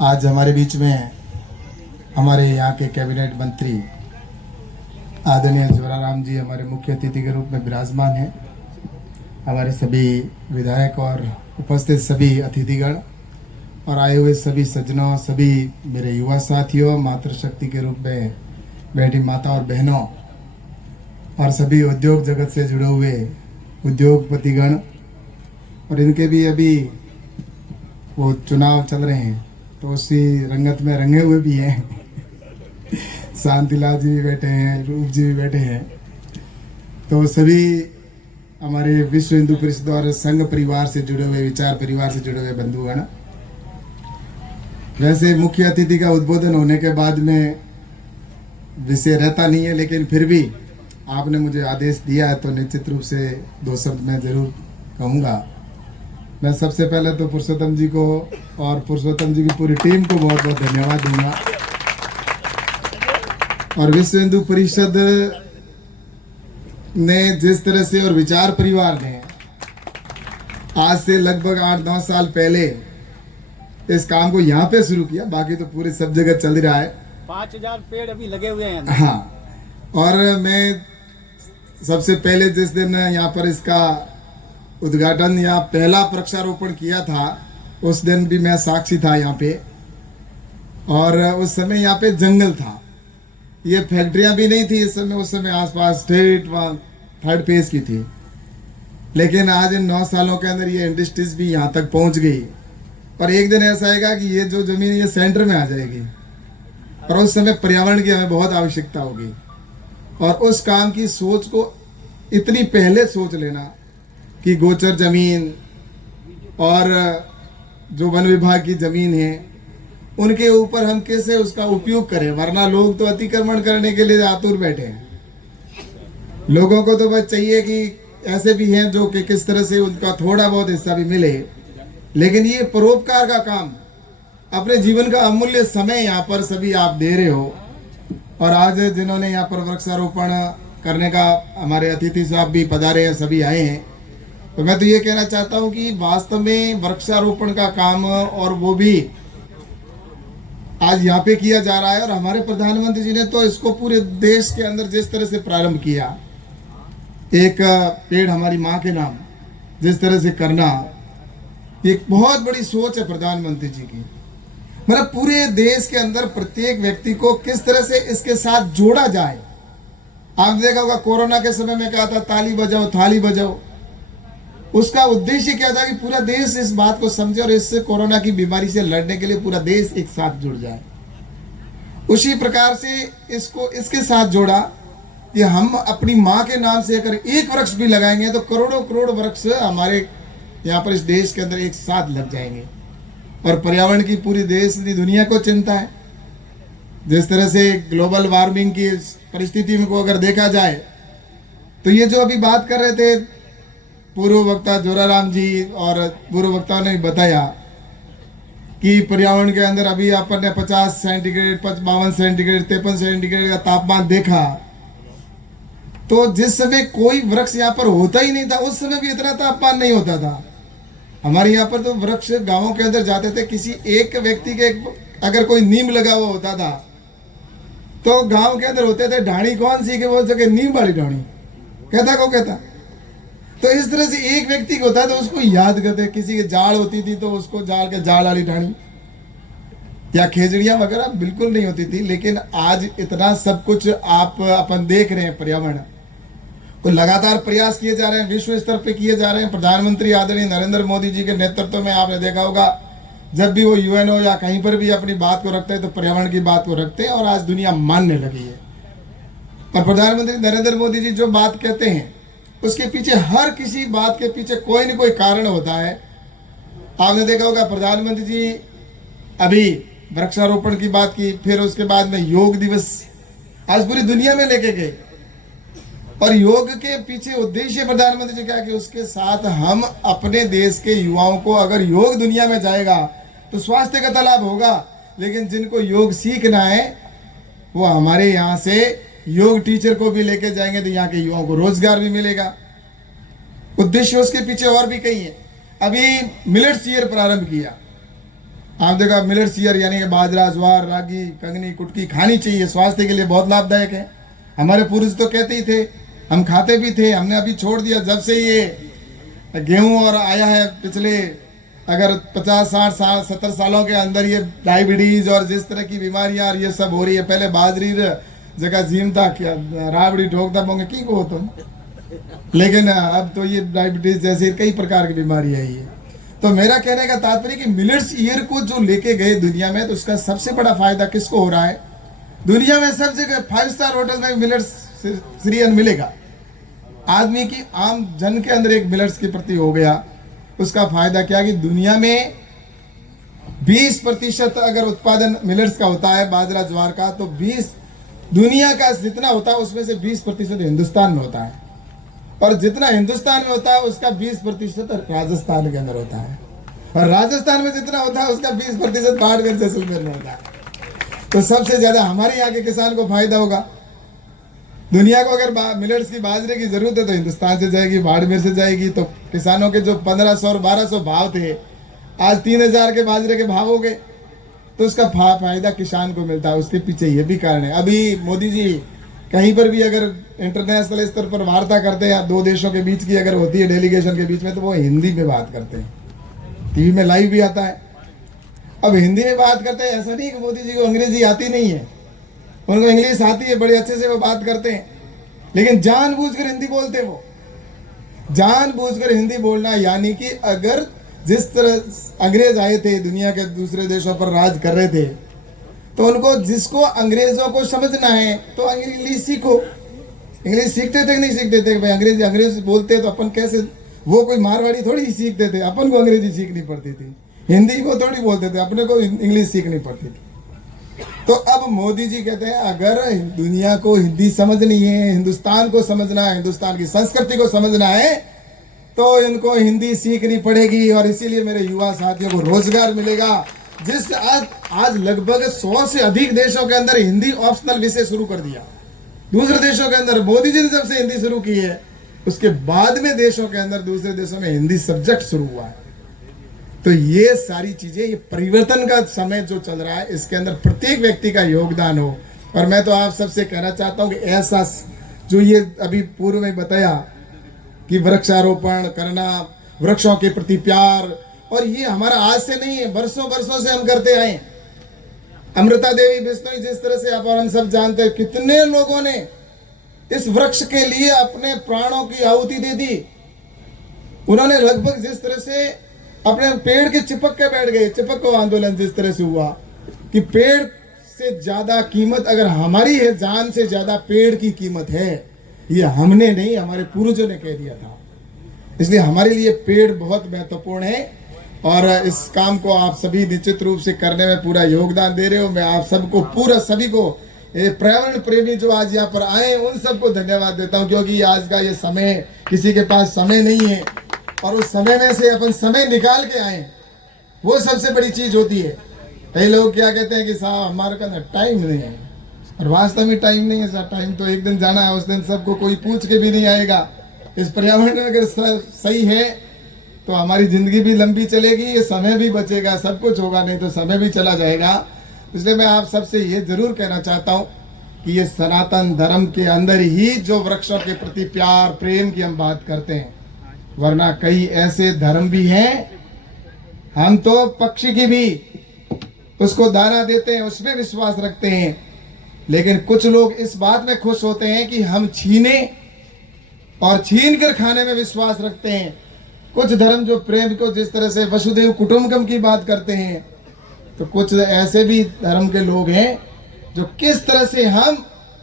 आज हमारे बीच में हमारे यहाँ के कैबिनेट मंत्री आदरणीय जोराराम जी हमारे मुख्य अतिथि के रूप में विराजमान हैं। हमारे सभी विधायक और उपस्थित सभी अतिथिगण और आए हुए सभी सज्जनों, सभी मेरे युवा साथियों, मातृशक्ति के रूप में बैठी माता और बहनों और सभी उद्योग जगत से जुड़े हुए उद्योगपतिगण और इनके भी अभी वो चुनाव चल रहे हैं तो उसी रंगत में रंगे हुए भी हैं। शांतिलाल जी भी बैठे हैं, रूप जी भी बैठे हैं। तो सभी हमारे विश्व हिंदू परिषद और संघ परिवार से जुड़े हुए, विचार परिवार से जुड़े हुए बंधुगण, वैसे मुख्य अतिथि का उद्बोधन होने के बाद में विषय रहता नहीं है, लेकिन फिर भी आपने मुझे आदेश दिया है तो निश्चित रूप से दो शब्द मैं जरूर कहूँगा। मैं सबसे पहले तो पुरुषोत्तम जी को और पुरुषोत्तम जी की पूरी टीम को बहुत बहुत धन्यवाद दूंगा। और विश्व हिंदू परिषद ने जिस तरह से और विचार परिवार ने आज से लगभग 8-9 साल पहले इस काम को यहाँ पे शुरू किया, बाकी तो पूरी सब जगह चल रहा है। 5000 पेड़ अभी लगे हुए हैं। हाँ, और मैं सबसे पहले जिस दिन यहाँ पर इसका उद्घाटन या पहला वृक्षारोपण किया था उस दिन भी मैं साक्षी था यहाँ पे। और उस समय यहाँ पे जंगल था, ये फैक्ट्रियां भी नहीं थी इस समय, उस समय आसपास स्टेट थर्ड फेज की थी। लेकिन आज इन 9 सालों के अंदर ये इंडस्ट्रीज भी यहाँ तक पहुँच गई और एक दिन ऐसा आएगा कि ये जो जमीन ये सेंटर में आ जाएगी और उस समय पर्यावरण की हमें बहुत आवश्यकता होगी। और उस काम की सोच को इतनी पहले सोच लेना कि गोचर जमीन और जो वन विभाग की जमीन है उनके ऊपर हम कैसे उसका उपयोग करें, वरना लोग तो अतिक्रमण करने के लिए आतुर बैठे हैं। लोगों को तो बस चाहिए कि ऐसे भी हैं जो कि किस तरह से उनका थोड़ा बहुत हिस्सा भी मिले, लेकिन ये परोपकार का काम, अपने जीवन का अमूल्य समय यहाँ पर सभी आप दे रहे हो। और आज जिन्होंने यहाँ पर वृक्षारोपण करने का, हमारे अतिथि साहब भी पधारे हैं, सभी आए हैं, तो मैं तो ये कहना चाहता हूँ कि वास्तव में वृक्षारोपण का काम और वो भी आज यहाँ पे किया जा रहा है। और हमारे प्रधानमंत्री जी ने तो इसको पूरे देश के अंदर जिस तरह से प्रारंभ किया, एक पेड़ हमारी माँ के नाम जिस तरह से करना, एक बहुत बड़ी सोच है प्रधानमंत्री जी की। मतलब पूरे देश के अंदर प्रत्येक व्यक्ति को किस तरह से इसके साथ जोड़ा जाए। आपने देखा होगा कोरोना के समय में कहा था ताली बजाओ थाली बजाओ, उसका उद्देश्य क्या था कि पूरा देश इस बात को समझे और इससे कोरोना की बीमारी से लड़ने के लिए पूरा देश एक साथ जुड़ जाए। उसी प्रकार से इसको इसके साथ जोड़ा कि हम अपनी माँ के नाम से अगर एक वृक्ष भी लगाएंगे तो करोड़ों करोड़ वृक्ष हमारे यहाँ पर इस देश के अंदर एक साथ लग जाएंगे। और पर्यावरण की पूरी देश दुनिया को चिंता है। जिस तरह से ग्लोबल वार्मिंग की परिस्थिति को अगर देखा जाए तो ये जो अभी बात कर रहे थे पूर्व वक्ता जोराराम जी और पूर्व वक्ता ने बताया कि पर्यावरण के अंदर अभी अपन ने 50 सेंटीग्रेड, 52 सेंटीग्रेड, 53 सेंटीग्रेड का तापमान देखा, तो जिस समय कोई वृक्ष यहाँ पर होता ही नहीं था उस समय भी इतना तापमान नहीं होता था। हमारे यहाँ पर तो वृक्ष गांवों के अंदर जाते थे, किसी एक व्यक्ति के अगर कोई नीम लगा हुआ होता था तो गांव के अंदर होते थे ढाणी कौन सी के बोल सके, नीम वाली ढाणी कहता को कहता। तो इस तरह से एक व्यक्ति को होता है तो उसको याद करते, किसी के जाड़ होती थी तो उसको जाड़ के जाड़ वाली ढाणी या खेजड़ियां वगैरह बिल्कुल नहीं होती थी। लेकिन आज इतना सब कुछ आप अपन देख रहे हैं, पर्यावरण को लगातार प्रयास किए जा रहे हैं, विश्व स्तर पे किए जा रहे हैं। प्रधानमंत्री आदरणीय नरेंद्र मोदी जी के नेतृत्व में आपने देखा होगा जब भी वो यूएनओ या कहीं पर भी अपनी बात को रखते हैं तो पर्यावरण की बात को रखते हैं और आज दुनिया मानने लगी है। और प्रधानमंत्री नरेंद्र मोदी जी जो बात कहते हैं उसके पीछे, हर किसी बात के पीछे कोई न कोई कारण होता है। आपने देखा होगा प्रधानमंत्री जी अभी वृक्षारोपण की बात की, फिर उसके बाद में योग दिवस आज पूरी दुनिया में लेके गए। और योग के पीछे उद्देश्य प्रधानमंत्री जी क्या कि उसके साथ हम अपने देश के युवाओं को, अगर योग दुनिया में जाएगा तो स्वास्थ्य का लाभ होगा, लेकिन जिनको योग सीखना है वो हमारे यहाँ से योग टीचर को भी लेके जाएंगे तो यहाँ के युवाओं को रोजगार भी मिलेगा। उद्देश्य उसके पीछे और भी कई है। अभी मिलेट्स ईयर प्रारंभ किया आप देखो मिलेट्स ईयर यानी कि बाजरा, ज्वार, रागी, कंगनी, कुटकी खानी चाहिए, स्वास्थ्य के लिए बहुत लाभदायक है। हमारे पूर्वज तो कहते ही थे, हम खाते भी थे, हमने अभी छोड़ दिया। जब से ये गेहूं और आया है पिछले अगर 50, 60 साल 70 सालों के अंदर, ये डायबिटीज और जिस तरह की बीमारियां और ये सब हो रही है। पहले बाजरी जगह जीमता क्या राबड़ी ठोकता पोंगे की को तुम, लेकिन अब तो ये डायबिटीज जैसी कई प्रकार की बीमारी है ये। तो मेरा कहने का तात्पर्य कि मिलेट्स ईयर को जो लेके गए दुनिया में, तो उसका सबसे बड़ा फायदा किसको हो रहा है? दुनिया में सब जगह 5 स्टार होटल में मिलेट्स सीरियल मिलेगा। आदमी की आम जन के अंदर एक मिलेट्स के प्रति हो गया। उसका फायदा क्या कि दुनिया में 20% अगर उत्पादन मिलेट्स का होता है, बाजरा ज्वार का, तो 20 दुनिया का जितना होता है उसमें से 20% हिंदुस्तान में होता है, और जितना हिंदुस्तान में होता है उसका 20% राजस्थान के अंदर होता है, और राजस्थान में जितना होता है उसका 20% बाड़मेर जैसलमेर में होता है। तो सबसे ज्यादा हमारे यहाँ के किसान को फायदा होगा। दुनिया को अगर मिलेट्स की बाजरे की जरूरत है तो हिंदुस्तान से जाएगी, बाड़मेर से जाएगी। तो किसानों के जो 1500 और 1200 भाव थे, आज 3000 के बाजरे के भाव हो गए। तो उसका फायदा किसान को मिलता है। उसके पीछे ये भी कारण है। अभी मोदी जी कहीं पर भी अगर इंटरनेशनल स्तर पर वार्ता करते हैं, दो देशों के बीच की अगर होती है डेलीगेशन के बीच में, तो वो हिंदी में बात करते हैं। टीवी में लाइव भी आता है। अब हिंदी में बात करते हैं, ऐसा नहीं कि मोदी जी को अंग्रेजी आती नहीं है, उनको इंग्लिश आती है, बड़े अच्छे से वो बात करते हैं, लेकिन जानबूझकर हिंदी बोलते हैं। वो जानबूझकर हिंदी बोलना, यानी कि अगर जिस तरह अंग्रेज आए थे दुनिया के दूसरे देशों पर राज कर रहे थे, तो उनको जिसको अंग्रेजों को समझना है तो इंग्लिश सीखो। इंग्लिश सीखते थे कि नहीं सीखते थे? भाई अंग्रेज बोलते तो अपन कैसे, वो कोई मारवाड़ी थोड़ी सीखते थे, अपन को अंग्रेजी सीखनी पड़ती थी। हिंदी को थोड़ी बोलते थे, अपने को इंग्लिश सीखनी पड़ती थी। तो अब मोदी जी कहते हैं अगर दुनिया को हिंदी समझनी है, हिंदुस्तान को समझना है, हिंदुस्तान की संस्कृति को समझना है, तो इनको हिंदी सीखनी पड़ेगी। और इसीलिए मेरे युवा साथियों को रोजगार मिलेगा। जिस आज लगभग 100 से अधिक देशों के अंदर हिंदी ऑप्शनल विषय शुरू कर दिया। दूसरे देशों के अंदर मोदी जी ने जब से हिंदी शुरू की है, उसके बाद में देशों के अंदर दूसरे देशों में हिंदी सब्जेक्ट शुरू हुआ है। तो ये सारी चीजें, ये परिवर्तन का समय जो चल रहा है, इसके अंदर प्रत्येक व्यक्ति का योगदान हो। और मैं तो आप सबसे कहना चाहता हूं कि ऐसा जो ये अभी पूर्व में बताया कि वृक्षारोपण करना, वृक्षों के प्रति प्यार, और ये हमारा आज से नहीं है, बरसों बरसों से हम करते आए। अमृता देवी बिश्नोई जिस तरह से आप और हम सब जानते हैं, कितने लोगों ने इस वृक्ष के लिए अपने प्राणों की आहुति दे दी। उन्होंने लगभग जिस तरह से अपने पेड़ के चिपक के बैठ गए, चिपको आंदोलन जिस तरह से हुआ कि पेड़ से ज्यादा कीमत अगर हमारी है, जान से ज्यादा पेड़ की कीमत है, ये हमने नहीं, हमारे पूर्वजों ने कह दिया था। इसलिए हमारे लिए पेड़ बहुत महत्वपूर्ण है, और इस काम को आप सभी निश्चित रूप से करने में पूरा योगदान दे रहे हो। मैं आप सबको पूरा सभी को, पर्यावरण प्रेमी जो आज यहाँ पर आए, उन सबको धन्यवाद देता हूँ, क्योंकि आज का ये समय, किसी के पास समय नहीं है, और उस समय में से अपन समय निकाल के आए, वो सबसे बड़ी चीज होती है। कई लोग क्या कहते हैं कि साहब हमारे पास टाइम नहीं है, और वास्तव में टाइम नहीं है सर। टाइम तो एक दिन जाना है, उस दिन सबको कोई पूछ के भी नहीं आएगा। इस पर्यावरण में अगर सही है तो हमारी जिंदगी भी लंबी चलेगी, ये समय भी बचेगा, सब कुछ होगा, नहीं तो समय भी चला जाएगा। इसलिए मैं आप सबसे ये जरूर कहना चाहता हूँ कि ये सनातन धर्म के अंदर ही जो वृक्षों के प्रति प्यार प्रेम की हम बात करते हैं, वरना कई ऐसे धर्म भी हैं, हम तो पक्षी की भी उसको दाना देते हैं, उसमें विश्वास रखते हैं, लेकिन कुछ लोग इस बात में खुश होते हैं कि हम छीने और छीन कर खाने में विश्वास रखते हैं। कुछ धर्म जो प्रेम को जिस तरह से वसुदेव कुटुंबकम की बात करते हैं, तो कुछ ऐसे भी धर्म के लोग हैं जो किस तरह से हम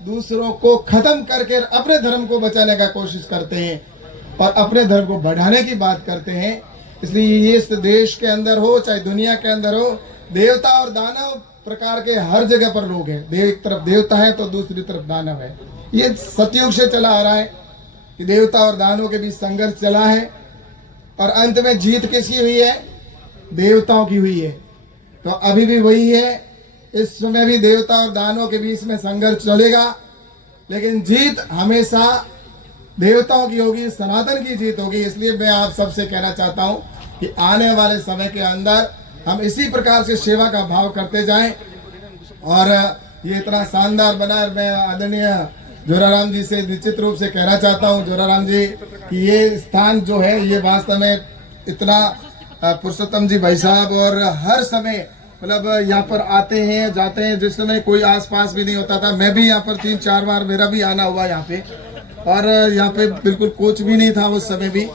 दूसरों को खत्म करके अपने धर्म को बचाने का कोशिश करते हैं और अपने धर्म को बढ़ाने की बात करते हैं। इसलिए ये इस देश के अंदर हो चाहे दुनिया के अंदर हो, देवता और दानव प्रकार के हर जगह पर लोग हैं। एक तरफ देवता है तो दूसरी तरफ दानव है। ये सतयुग से चला आ रहा है कि देवता और दानवों के बीच संघर्ष चला है, और अंत में जीत किसकी हुई है? देवताओं की हुई है। तो अभी भी वही है, इस समय भी देवता और दानवों के बीच में संघर्ष चलेगा, लेकिन जीत हमेशा देवताओं की होगी, सनातन की जीत होगी। इसलिए मैं आप सबसे कहना चाहता हूं कि आने वाले समय के अंदर हम इसी प्रकार से सेवा का भाव करते जाएं। और ये इतना शानदार बना है। मैं आदरणीय जोराराम जी से निश्चित रूप से कहना चाहता हूँ, जोराराम जी, कि ये स्थान जो है ये वास्तव में इतना पुरुषोत्तम जी भाई साहब और हर समय मतलब यहाँ पर आते हैं जाते हैं। जिस समय कोई आसपास भी नहीं होता था, मैं भी यहाँ पर 3-4 बार मेरा भी आना हुआ यहाँ पे, और यहाँ पे बिल्कुल कोच भी नहीं था उस समय भी।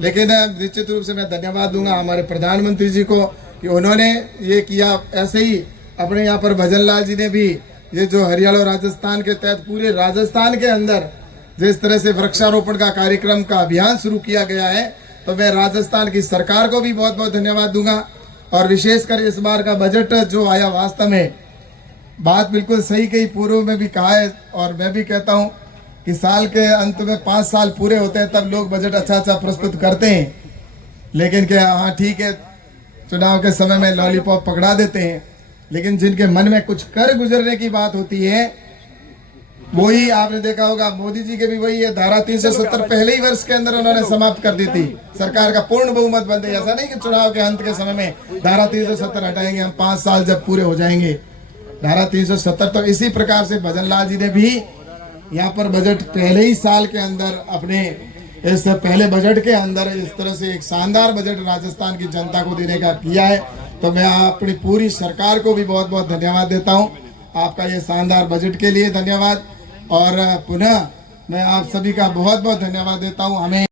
लेकिन निश्चित रूप से मैं धन्यवाद दूंगा हमारे प्रधानमंत्री जी को कि उन्होंने ये किया। ऐसे ही अपने यहाँ पर भजन लाल जी ने भी ये जो हरियाणा और राजस्थान के तहत पूरे राजस्थान के अंदर जिस तरह से वृक्षारोपण का कार्यक्रम का अभियान शुरू किया गया है, तो मैं राजस्थान की सरकार को भी बहुत बहुत धन्यवाद दूंगा। और विशेषकर इस बार का बजट जो आया, वास्तव में बात बिल्कुल सही कही, पूर्व में भी कहा है और मैं भी कहता हूं कि साल के अंत में 5 साल पूरे होते हैं तब लोग बजट अच्छा प्रस्तुत करते हैं। लेकिन क्या हाँ ठीक है, चुनाव के समय में लॉलीपॉप पकड़ा देते हैं, लेकिन जिनके मन में कुछ कर गुजरने की बात होती है, वही आपने देखा होगा मोदी जी के भी वही है। धारा 370 पहले ही वर्ष के अंदर उन्होंने समाप्त कर दी थी। सरकार का पूर्ण बहुमत बन गया। ऐसा नहीं कि चुनाव के अंत के समय में धारा 370 हटाएंगे हम 5 साल जब पूरे हो जाएंगे। धारा 370 तो इसी प्रकार से भजन लाल जी ने भी यहाँ पर बजट पहले ही साल के अंदर अपने इस पहले बजट के अंदर इस तरह से एक शानदार बजट राजस्थान की जनता को देने का किया है। तो मैं अपनी पूरी सरकार को भी बहुत बहुत धन्यवाद देता हूँ। आपका ये शानदार बजट के लिए धन्यवाद। और पुनः मैं आप सभी का बहुत बहुत धन्यवाद देता हूँ। हमें